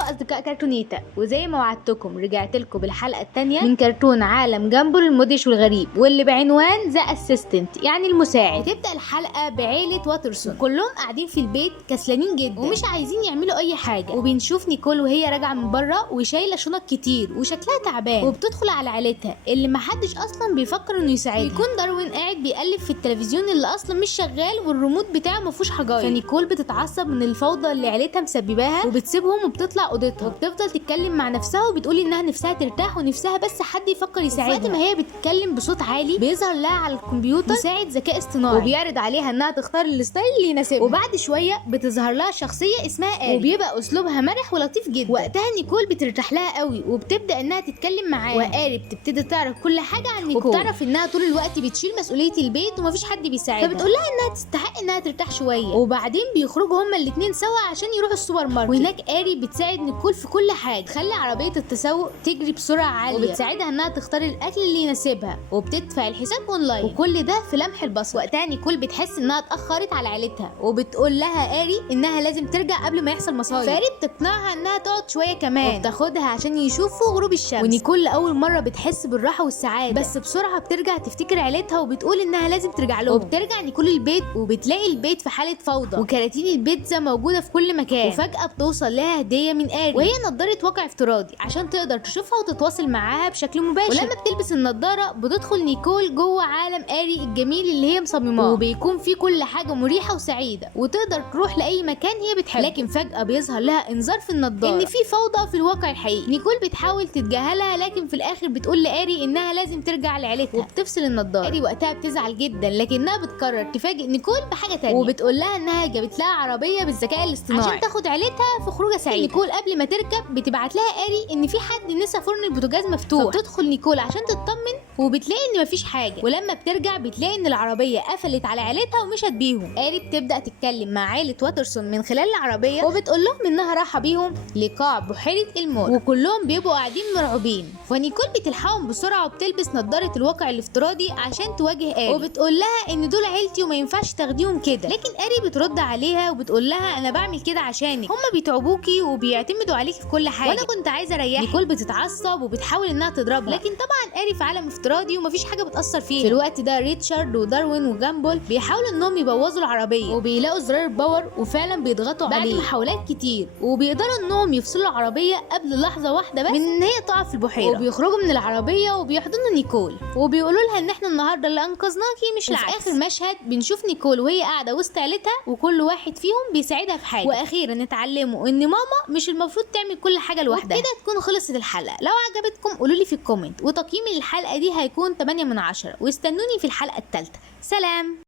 اصدقاء كرتونيتا، وزي ما وعدتكم رجعت لكم بالحلقه الثانيه من كرتون عالم جامبل المدهش والغريب، واللي بعنوان ذا اسيستنت يعني المساعد. بتبدا الحلقه بعيله واترسون كلهم قاعدين في البيت كسلانين جدا ومش عايزين يعملوا اي حاجه، وبنشوف نيكول وهي راجعه من بره وشايله شنط كتير وشكلها تعبان، وبتدخل على عيلتها اللي محدش اصلا بيفكر انه يساعدها. بيكون داروين قاعد بيقلب في التلفزيون اللي اصلا مش شغال والريموت بتاعه ما فيهوش حجاير، فنيكول بتتعصب من الفوضى اللي عيلتها مسبباها وبتسيبهم وبتطلع اوضتها وبتفضل تتكلم مع نفسها وبتقول انها نفسها ترتاح ونفسها بس حد يفكر يساعدها. وقت ما هي بتتكلم بصوت عالي بيظهر لها على الكمبيوتر مساعد ذكاء اصطناعي وبيعرض عليها انها تختار الستايل اللي يناسبها، وبعد شويه بتظهر لها شخصيه اسمها آري وبيبقى اسلوبها مرح ولطيف جدا. وقتها نيكول بترتاح لها قوي وبتبدا انها تتكلم معاه، وآري بتبتدي تعرف كل حاجه عن نيكول وبتعرف انها طول الوقت بتشيل مسؤوليه البيت ومفيش حد بيساعدها، فبتقول لها انها تستحق انها ترتاح شويه. وبعدين بيخرجوا هما الاثنين سوا عشان يروحوا السوبر ماركت، وهناك آري بتساعد نيكول في كل حاجه، تخلي عربيه التسوق تجري بسرعه عاليه وبتساعدها انها تختار الاكل اللي يناسبها وبتدفع الحساب اونلاين، وكل ده في لمح البصر. وقتها نيكول بتحس انها اتاخرت على عيلتها وبتقول لها آري انها لازم ترجع قبل ما يحصل مصايب، فآري بتقنعها انها تقعد شويه كمان وبتاخدها عشان يشوفوا غروب الشمس. ونيكول لاول مره بتحس بالراحه والسعاده، بس بسرعه بترجع تفتكر عيلتها وبتقول انها لازم ترجع لهم. وبترجع نيكول البيت وبتلاقي البيت في حاله فوضى وكراتين البيتزا موجوده في كل مكان، وفجاه بتوصل لها هديه من آري وهي نضاره واقع افتراضي عشان تقدر تشوفها وتتواصل معاها بشكل مباشر. ولما بتلبس النضاره بتدخل نيكول جوه عالم آري الجميل اللي هي مصمماه، وبيكون فيه كل حاجه مريحه وسعيده وتقدر تروح لاي مكان هي بتحبه. لكن فجاه بيظهر لها انذار في النضاره ان في فوضى في الواقع الحقيقي. نيكول بتحاول تتجاهلها لكن في الاخر بتقول لآري انها لازم ترجع لعيلتها وبتفصل النضاره. آري وقتها بتزعل جدا لكنها بتقرر تفاجئ نيكول بحاجه تانية، وبتقول لها انها جابت لها عربيه بالذكاء الاصطناعي عشان تاخد عيلتها في خروجه سعيده. نيكول قبل ما تركب بتبعت لها آري ان في حد نسى فرن البوتاجاز مفتوح، فبتدخل نيكول عشان تطمن وبتلاقي ان مفيش حاجه، ولما بترجع بتلاقي ان العربيه قفلت على عيلتها ومشت بيهم. آري بتبدا تتكلم مع عيله واترسون من خلال العربيه وبتقول لهم انها رايحه بيهم لقاع بحيره المور، وكلهم بيبقوا قاعدين مرعوبين. فنيكول بتلحقهم بسرعه وبتلبس نضاره الواقع الافتراضي عشان تواجه آري وبتقول لها ان دول عيلتي وما ينفعش تاخديهم كده. لكن آري بترد عليها وبتقول لها انا بعمل كده عشانك، هما بيتعبوكي وبيعتمدوا عليكي في كل حاجه وانا كنت عايزه اريحك. نيكول بتتعصب وبتحاول انها تضربها، لكن طبعا آري في عالم افتراضي ومفيش حاجه بتاثر فيه. في الوقت ده ريتشارد وداروين وجامبل بيحاولوا انهم يبوظوا العربيه وبيلاقوا زرار الباور وفعلا بيضغطوا عليه بعد محاولات كتير، وبيقدروا انهم يفصلوا العربيه قبل لحظه واحده بس من ان هي تقع في البحيره. وبيخرجوا من العربيه وبيحضنوا نيكول وبيقولوا لها ان احنا النهارده اللي انقذناكي مش العكس. في اخر مشهد بنشوف نيكول وهي قاعده وسط عيلتها وكل واحد فيهم بيساعدها في حاجه، واخيرا اتعلموا ان ماما مش المفروض تعمل كل حاجه لوحدها. وبكده تكون خلصت الحلقه. لو عجبتكم قولوا لي في الكومنت، وتقييمي للحلقه دي هيكون 8 من 10، واستنوني في الحلقه الثالثه. سلام.